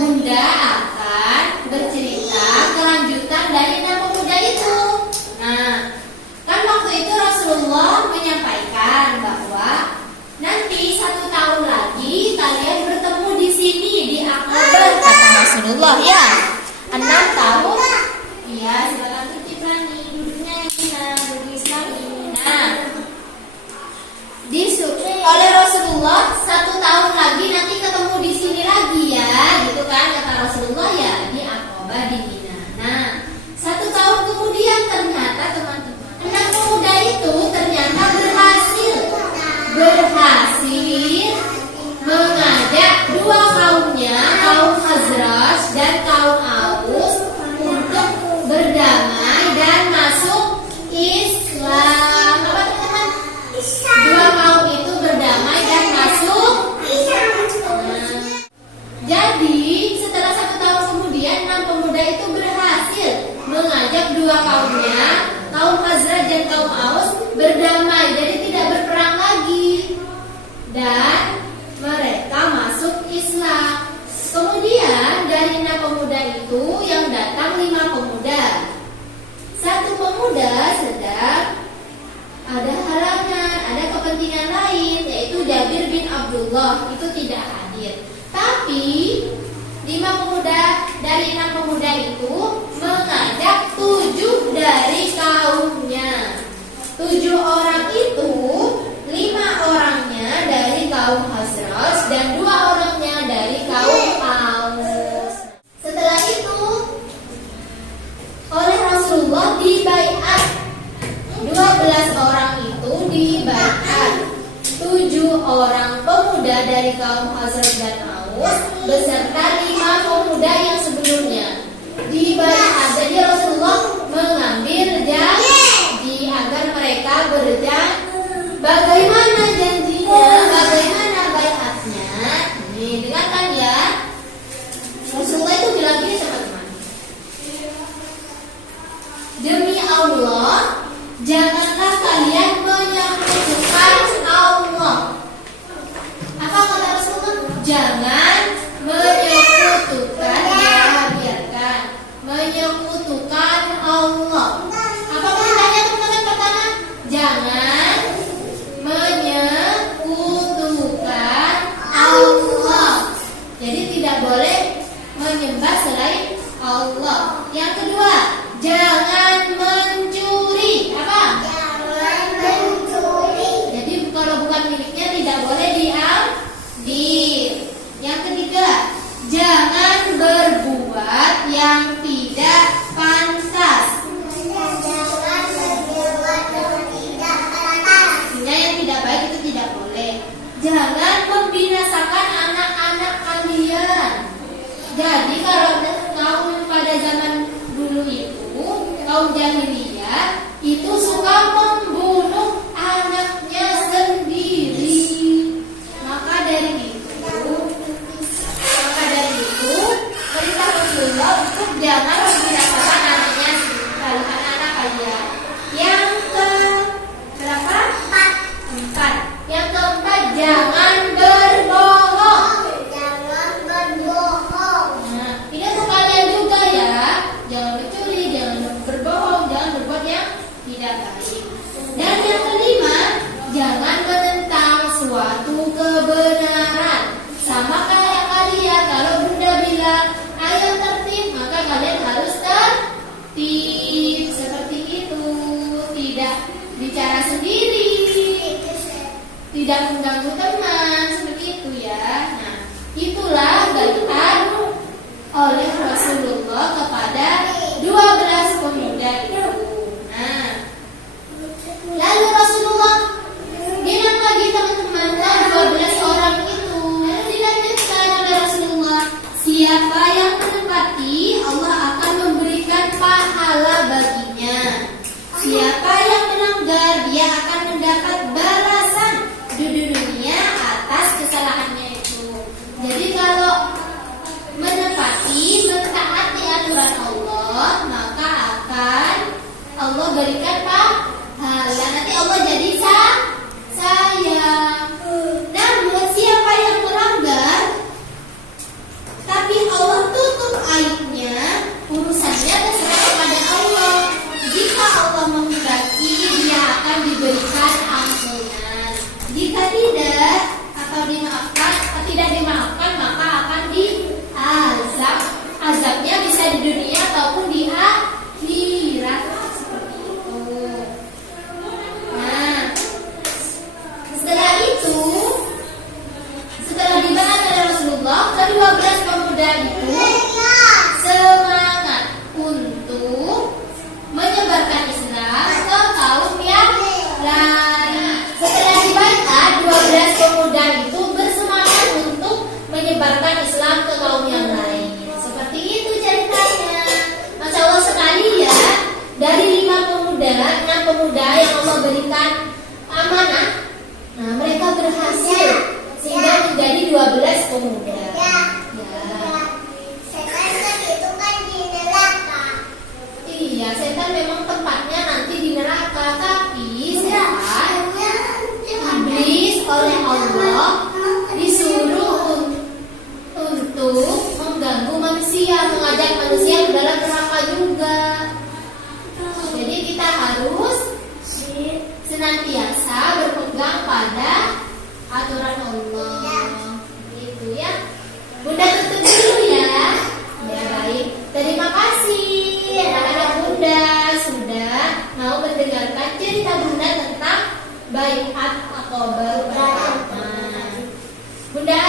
Bunda akan bercerita kelanjutan dari 6 pemuda itu. Nah, kan waktu itu Rasulullah menyampaikan bahwa nanti 1 tahun lagi kalian bertemu di sini di Aqabah, kata Rasulullah ya. 6 tahun. Iya, silakan Ciprani, duduknya yang benar, duduk Islami. Nah, oleh Rasulullah 1 tahun lagi nanti ketemu di sini lagi ya, gitu kan kata Rasulullah ya, di Aqabah di Mina. Nah, 1 tahun kemudian ternyata teman-teman 6 pemuda itu ternyata berhasil mengajak 2 kaumnya, kaum Khazraj dan kaum Aus, untuk berdamai dan masuk Islam. Apa teman-teman? 2 kaum itu berdamai dan masuk Islam. Jadi setelah 1 tahun kemudian 6 pemuda itu berhasil mengajak 2 kaumnya, kaum Khazraj dan kaum Aus, berdamai, jadi tidak berperang lagi, dan mereka masuk Islam. Kemudian dari 6 pemuda itu yang datang 5 pemuda. 1 pemuda sedang ada halangan, ada kepentingan lain, yaitu Jabir bin Abdullah, itu tidak hadir. Tapi 5 pemuda dari 6 pemuda itu mengajak 7 dari kaumnya. 7 orang itu 5 orangnya dari kaum Khazraj dan 2 orangnya dari kaum Aus. Setelah itu oleh Rasulullah dibaiat 12 orang itu dibaiat. 7 orang pemuda dari kaum Khazraj dan Aus beserta 5 pemuda yang sebelumnya dibaiat. Jadi Rasulullah mengambil janji agar mereka berjanji. Bagaimana janjinya? Bagaimana baiatnya? Ini dengarkan ya. Rasulullah itu bilang gini teman-teman. Demi Allah, janganlah kalian menyekutukan Allah. Apa kata Rasulullah? Jangan menyekutukan, ya biarkan menyekutukan Allah. Apa perintahnya teman-teman pertama? Jangan menyekutukan Allah. Jadi tidak boleh menyembah selain Allah. Yang kedua, jangan mencuri. Apa? Jangan mencuri. Jadi kalau bukan miliknya tidak boleh diambil. Yang ketiga, jangan berbuat yang tidak pantas. Artinya yang tidak baik itu tidak boleh. Jangan membinasakan anak-anak kalian. Jadi kalau kaum pada zaman dulu itu, kaum jahiliyah itu suka membunuh anaknya sendiri. Maka dari itu perintah Rasulullah untuk jangan membinasakan anaknya anak-anak kalian. Yang berapa? 4. Yang keempat, jangan berbohong. Nah, ini untuk kalian juga ya. Jangan mencuri, jangan berbohong, jangan berbuat yang tidak baik. Dan yang kelima, jangan menentang suatu kebenaran. Sama kayak kalian, kalau bunda bilang ayo tertib, maka kalian harus tertib. Seperti itu, tidak bicara sendiri, tidak mengganggu teman, seperti itu ya. Nah, itulah baiat oleh Rasulullah kepada 12 pemuda itu. Nah, lalu Rasulullah bilang lagi teman-teman, 12 orang itu dilanjutkan oleh Rasulullah, siapa yang menepati Allah akan memberikan pahala baginya. Siapa yang melanggar dia akan mendapat balasan di dunia atas kesalahannya itu. Jadi kalau menepati, mentaati aturan Allah, maka akan Allah berikan pahala. Nanti Allah jadi sayang. Namun siapa yang melanggar tapi Allah 12 pemuda itu semangat untuk menyebarkan Islam ke kaum yang lain. Setelah dibaca, 12 pemuda itu bersemangat untuk menyebarkan Islam ke kaum yang lain. Seperti itu ceritanya. Masya Allah sekali ya. Dari 5 pemuda, 6 pemuda yang Allah berikan amanah, nah mereka berhasil sehingga menjadi 12 pemuda. Ya. Setan kan itu kan di neraka. Iya, setan memang tempatnya nanti di neraka, tapi setan iblis oleh Allah disuruh untuk mengganggu manusia, mengajak manusia ke dalam neraka juga. Jadi kita harus senantiasa berpegang pada aturan Allah. Gitu ya. Bunda tutup dulu ya. Ya baik. Terima kasih anak-anak Bunda sudah mau mendengarkan cerita Bunda tentang Baiat Aqabah pertama. Bunda